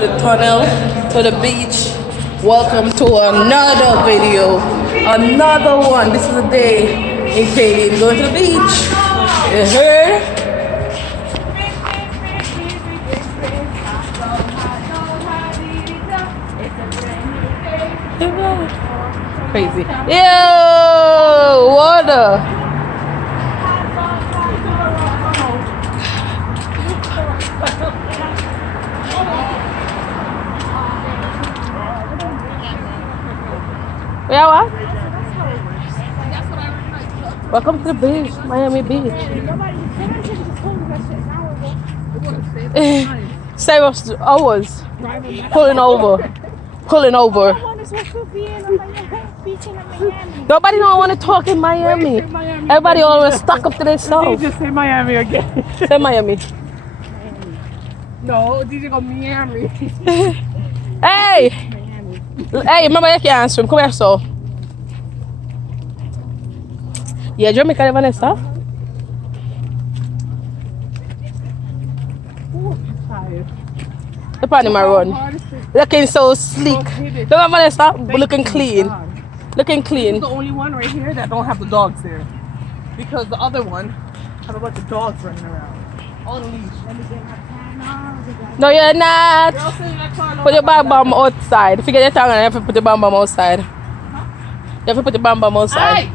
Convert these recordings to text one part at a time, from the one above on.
to the tunnel, to the beach. Welcome to another video. Another one. This is the day in Katie. Going to the beach. You heard? Crazy. Yo, water. Yeah, what? Welcome to the beach, Miami Beach. Save us hours. Pulling over. Nobody don't want to talk in Miami. Everybody always stuck up to themselves. Just say Miami again. Say Miami. No, DJ go Miami. Hey! Hey, remember you can answer him. Come here, so. Yeah, Jamaica, Vanessa. The pan in my run. Looking so sleek. Look at Vanessa, looking clean. Looking clean. The only one right here that don't have the dogs there. Because the other one have a bunch of dogs running around. On a leash. No, you're not. Put your bam bam outside. If you get your tongue, you have to put your bam bam outside. You have to put your bam bam outside.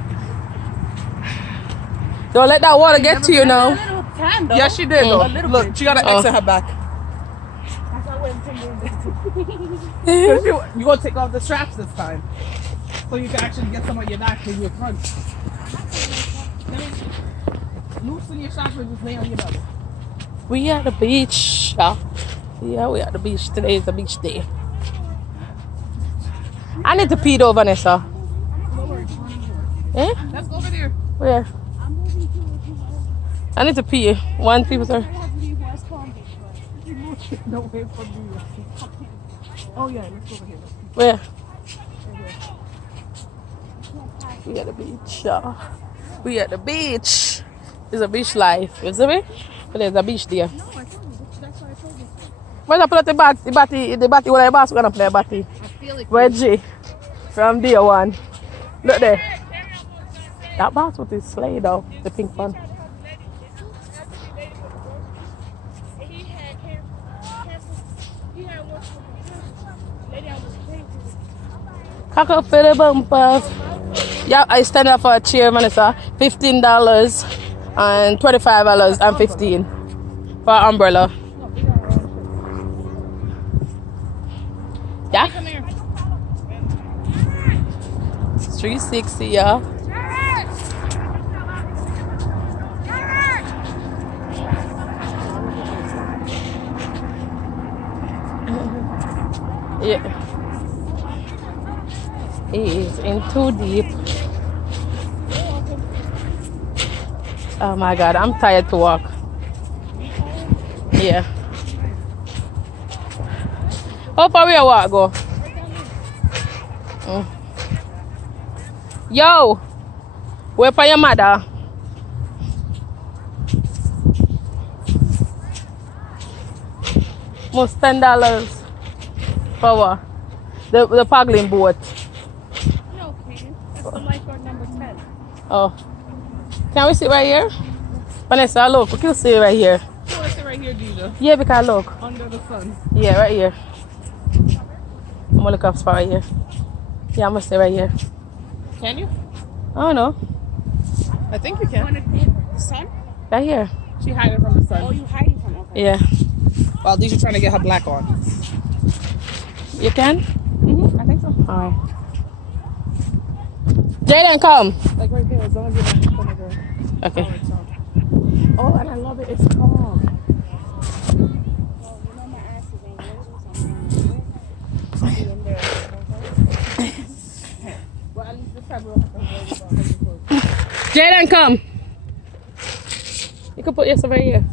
Don't let that water get to you now. Yeah, she did though. Look, she got an X in her back. You're going to take off the straps this time. So you can actually get some on your back and your front. Loosen your straps and just lay on your belly. We at the beach. Yeah, we at the beach. Today is the beach day. I need to pee though, Vanessa. Eh? Let's go over there. Where? I need to pee. One people, sir. No way from you. Oh yeah, let's go over here. Where? We at the beach. We at the beach. It's a beach life. You see me? But there's a beach there. No, I told you. That's why I told you. Where's the batty, when I bass, we're gonna play a batty. I feel like Where G? From day one. Look there. That bass with his sleigh though, the pink one. Cock up for the bumper. Yeah, I stand up for a chair, Vanessa. $15 and $25 and $15 for an umbrella. Yeah? come here. It's 360, yeah. Yeah. He is in too deep. Oh my God, I'm tired to walk. Yeah. How far we walk go? Yo, where for your mother? Most $10 for what? The paddling boat. No, Ken. That's the lifeguard number 10. Oh. Can we sit right here? Vanessa, look, we can sit right here. You want to sit right here, Gina? Yeah, because look. Under the sun. Yeah, right here. I'm gonna look up spot right here. Yeah, I'm gonna stay right here. Can you? I don't know. I think you can. The sun? Right here. She hiding from the sun. Oh, you hiding from it? Yeah. Well, these are trying to get her black on. You can? I think so. Alright. Jaden, come. Like right there, as long as you're not in front of her. Okay. Oh, and I love it. It's calm. Well, at least this time we don't have to worry about how you Jaden, come. You can put yourself right here.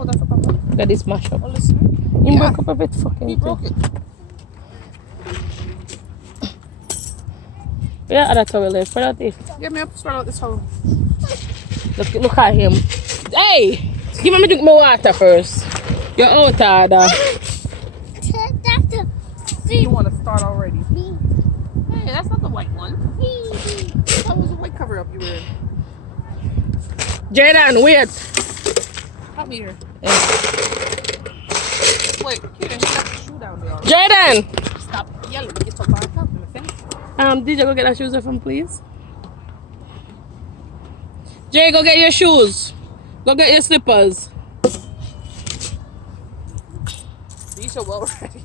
hold that for Papa. Look at this mashup. Oh, listen. You broke up a bit fucking He thing. broke it. Yeah, other towel there. Spread out this. Get me up, spread out this hole. Look at him. Hey! Give me drink my water first. You're out order. You want to start already? Hey, that's not the white one. That was a white cover up you were in. Jaden, wait. Come here. Wait, kid, you got the shoe down there. Jaden! Stop yelling. Get your back up in the fence. DJ, go get our shoes off him, please. Jay, go get your shoes. Go get your slippers. These are well ready.